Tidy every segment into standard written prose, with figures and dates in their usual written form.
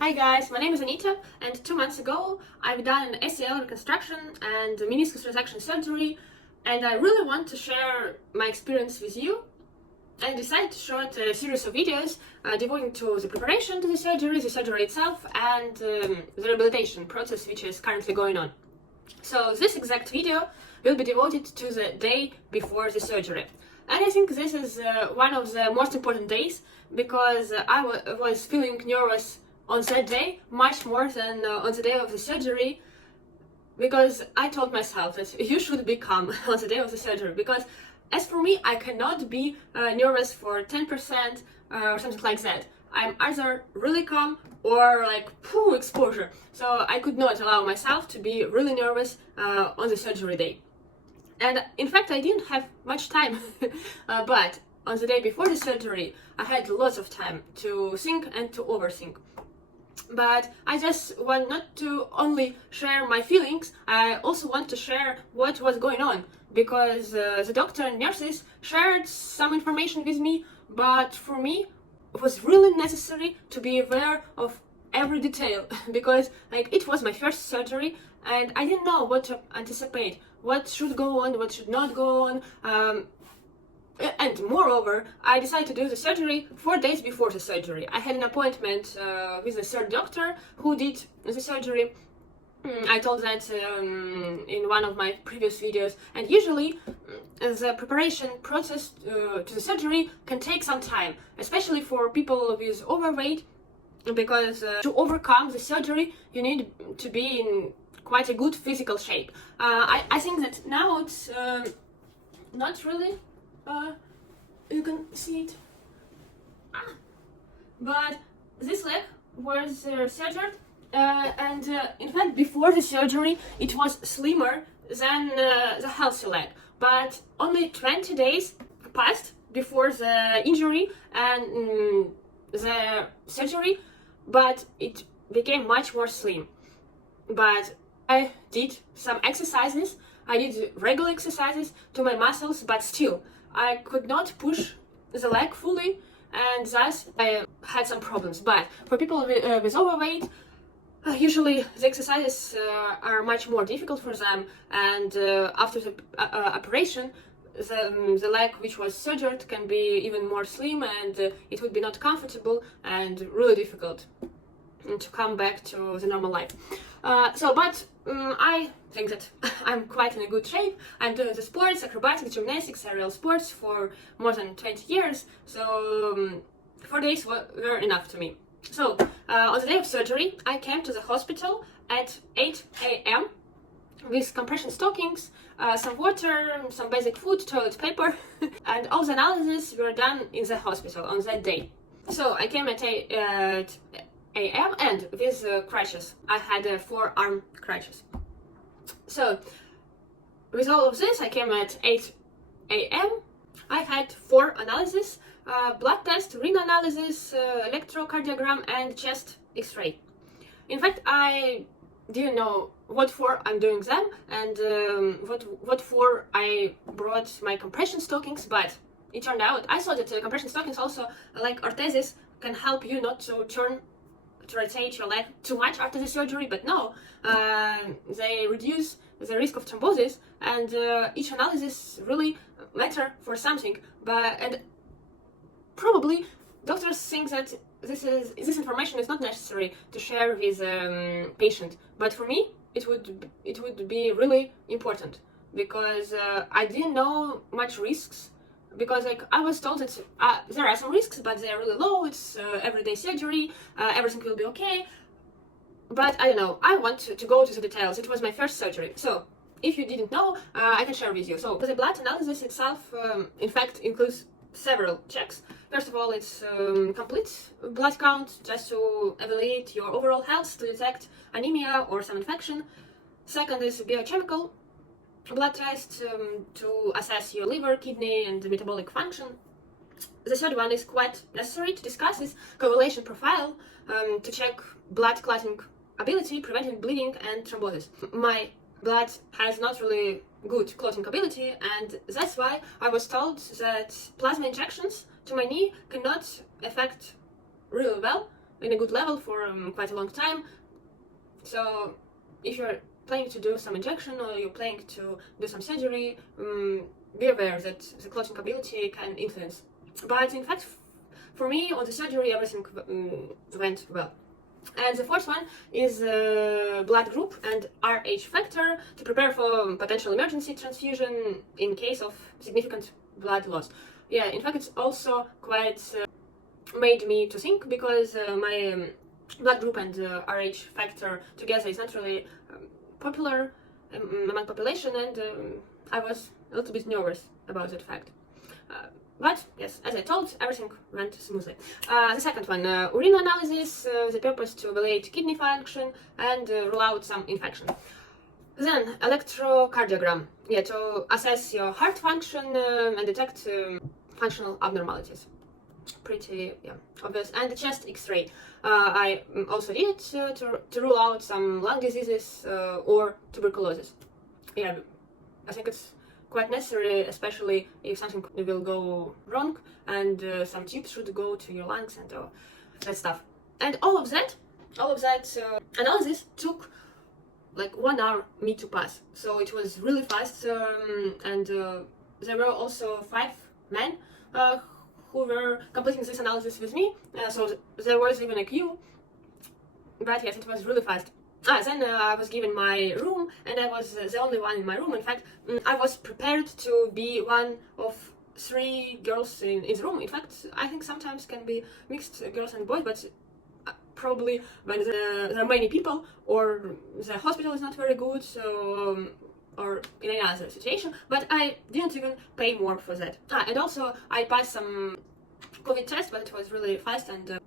Hi guys, my name is Anita, and 2 months ago I've done an ACL reconstruction and meniscus resection surgery, and I really want to share my experience with you. I decided to shoot a series of videos devoting to the preparation to the surgery itself, and the rehabilitation process which is currently going on. So this exact video will be devoted to the day before the surgery. And I think this is one of the most important days, because I was feeling nervous on that day much more than on the day of the surgery, because I told myself that you should be calm on the day of the surgery, because as for me, I cannot be nervous for 10% or something like that. I'm either really calm or like exposure. So I could not allow myself to be really nervous on the surgery day. And in fact, I didn't have much time, but on the day before the surgery, I had lots of time to think and to overthink. But I just want not to only share my feelings, I also want to share what was going on, because the doctor and nurses shared some information with me, but for me, it was really necessary to be aware of every detail, because like it was my first surgery and I didn't know what to anticipate, what should go on, what should not go on, and moreover, I decided to do the surgery 4 days before the surgery. I had an appointment with the third doctor who did the surgery. I told that in one of my previous videos, and usually the preparation process to the surgery can take some time, especially for people with overweight, because to overcome the surgery you need to be in quite a good physical shape. I think that now it's not really, you can see it, but this leg was surgered, and in fact before the surgery it was slimmer than the healthy leg, but only 20 days passed before the injury and the surgery, but it became much more slim. But I did some exercises, I did regular exercises to my muscles, but still I could not push the leg fully, and thus I had some problems. But for people with overweight, usually the exercises are much more difficult for them, and after the operation, the leg which was surgered can be even more slim, and it would be not comfortable and really difficult to come back to the normal life. I think that I'm quite in a good shape. I'm doing the sports, acrobatics, gymnastics, aerial sports for more than 20 years, so 4 days were enough to me. So on the day of surgery, I came to the hospital at 8 a.m. with compression stockings, some water, some basic food, toilet paper, and all the analyses were done in the hospital on that day. So I came at 8 a.m. and with crutches. I had 4-arm crutches. So with all of this, I came at 8 a.m. I had 4 analyses: blood test, renal analysis, electrocardiogram, and chest x-ray. In fact, I didn't know what for I'm doing them, and what for I brought my compression stockings, but it turned out I thought that the compression stockings also, like orthesis, can help you not to rotate your leg too much after the surgery, but no, they reduce the risk of thrombosis, and each analysis really matter for something. And probably doctors think that this information is not necessary to share with patient, but for me it would be really important, because I didn't know much risks. Because like I was told that there are some risks, but they are really low. It's everyday surgery, everything will be okay. But I don't know. I want to go to the details. It was my first surgery, so if you didn't know, I can share with you. So the blood analysis itself, in fact, includes several checks. First of all, it's complete blood count, just to evaluate your overall health, to detect anemia or some infection. Second is biochemical blood test to assess your liver, kidney, and metabolic function. The third one is quite necessary to discuss is coagulation profile, to check blood clotting ability, preventing bleeding and thrombosis. My blood has not really good clotting ability, and that's why I was told that plasma injections to my knee cannot affect really well in a good level for quite a long time. So if you're planning to do some injection or you're planning to do some surgery, be aware that the clotting ability can influence. But in fact, for me, on the surgery, everything went well. And the fourth one is blood group and Rh factor to prepare for potential emergency transfusion in case of significant blood loss. Yeah, in fact, it's also quite made me to think, because my blood group and Rh factor together is not really popular among population, and I was a little bit nervous about that fact. But yes, as I told, everything went smoothly. The second one, urine analysis, the purpose to evaluate kidney function and rule out some infection. Then electrocardiogram, yeah, to assess your heart function and detect functional abnormalities. Pretty obvious. And the chest X-ray. I also did it to rule out some lung diseases or tuberculosis. Yeah, I think it's quite necessary, especially if something will go wrong and some tubes should go to your lungs and that stuff. And all of that analysis took like 1 hour me to pass. So it was really fast, and there were also 5 men who were completing this analysis with me, so there was even a queue. But yes, it was really fast. Then I was given my room, and I was the only one in my room. In fact, I was prepared to be one of 3 girls in the room. In fact, I think sometimes can be mixed girls and boys, but probably when there are many people or the hospital is not very good, so or in any other situation. But I didn't even pay more for that. And also I passed some COVID test, but it was really fast, and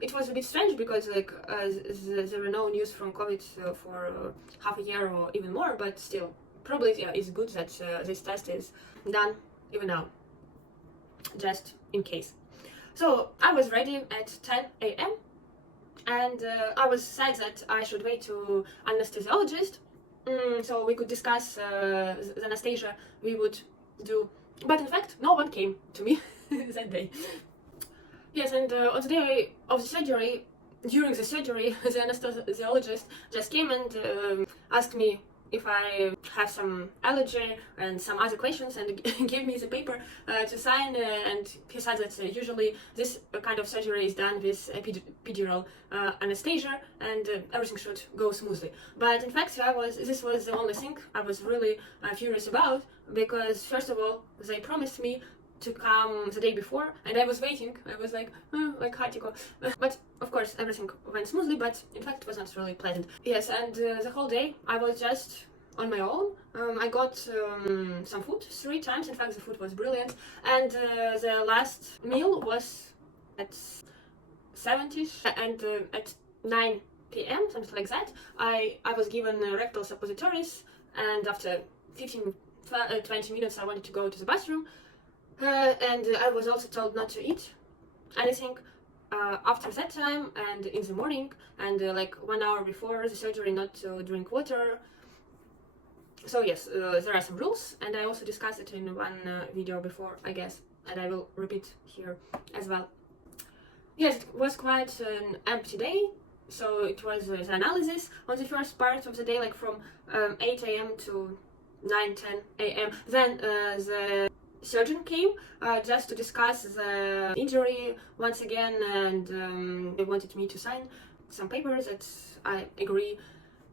it was a bit strange because like there were no news from COVID for half a year or even more, but still, probably it's good that this test is done even now, just in case. So I was ready at 10 a.m. and I was sad that I should wait to anesthesiologist, so we could discuss the anesthesia we would do. But in fact, no one came to me that day. Yes, and on the day of the surgery, during the surgery, the anesthesiologist just came and asked me if I have some allergy and some other questions, and gave me the paper to sign, and he said that usually this kind of surgery is done with epidural anesthesia, and everything should go smoothly. But in fact, this was the only thing I was really furious about, because first of all, they promised me to come the day before, and I was waiting. I was like Hatiko. But of course everything went smoothly, but in fact it was not really pleasant. Yes, and the whole day I was just on my own. I got some food 3 times. In fact, the food was brilliant, and the last meal was at 7ish, and at 9 p.m. something like that, I was given rectal suppositories, and after 15-20 minutes I wanted to go to the bathroom. And I was also told not to eat anything after that time, and in the morning, and like 1 hour before the surgery not to drink water. So yes, there are some rules, and I also discussed it in one video before, I guess, and I will repeat here as well. Yes, it was quite an empty day, so it was the analysis on the first part of the day, like from 8 a.m. to 9-10 a.m. Then the surgeon came just to discuss the injury once again, and they wanted me to sign some papers that I agree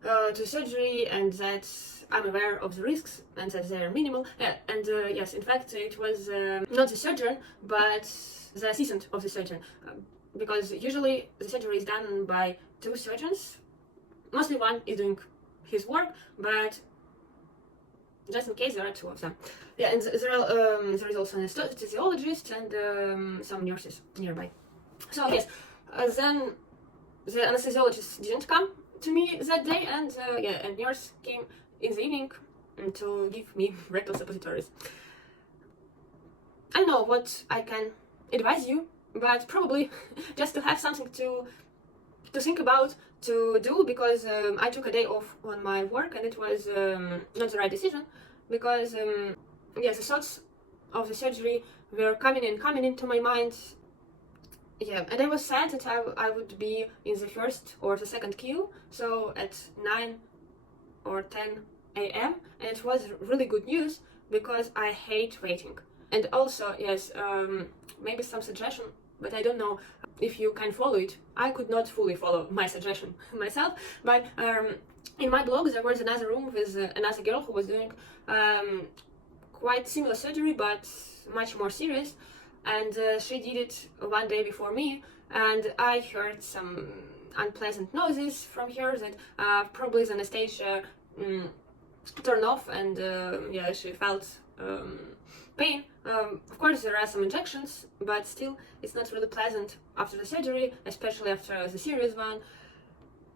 to surgery and that I'm aware of the risks and that they are minimal. And yes, in fact, it was not the surgeon, but the assistant of the surgeon, because usually the surgery is done by 2 surgeons. Mostly one is doing his work, but just in case there are 2 of them. Yeah, and there is also an anesthesiologist and some nurses nearby. So yes, then the anesthesiologist didn't come to me that day, and a nurse came in the evening to give me rectal suppositories. I don't know what I can advise you, but probably just to have something to think about, to do, because I took a day off on my work, and it was not the right decision, because the thoughts of the surgery were coming into my mind yeah, and I was sad that I would be in the first or the second queue, so at 9 or 10 a.m. and it was really good news because I hate waiting. And also, yes, maybe some suggestion, but I don't know if you can follow it. I could not fully follow my suggestion myself, but in my blog there was another room with another girl who was doing quite similar surgery but much more serious, and she did it one day before me, and I heard some unpleasant noises from her that probably the anesthesia turned off, and yeah, she felt pain. Of course there are some injections, but still it's not really pleasant after the surgery, especially after the serious one.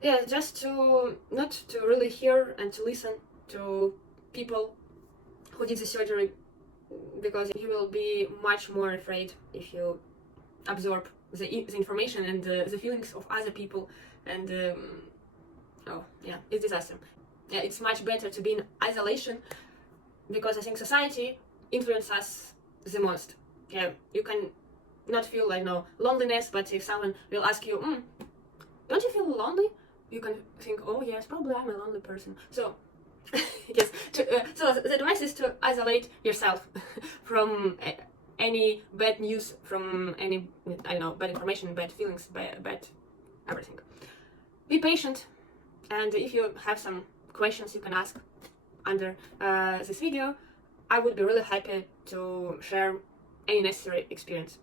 Yeah, just to not to really hear and to listen to people who did the surgery, because you will be much more afraid if you absorb the information and the feelings of other people, and oh yeah, it's disaster. Yeah, it's much better to be in isolation, because I think society influences us the most. Yeah, you can not feel like loneliness, but if someone will ask you, don't you feel lonely? You can think, oh yes, probably I'm a lonely person. So yes, so the advice is to isolate yourself from any bad news, from any, I don't know, bad information, bad feelings, bad everything. Be patient, and if you have some questions you can ask under this video. I would be really happy to share any necessary experience.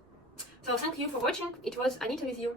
So thank you for watching. It was Anita with you.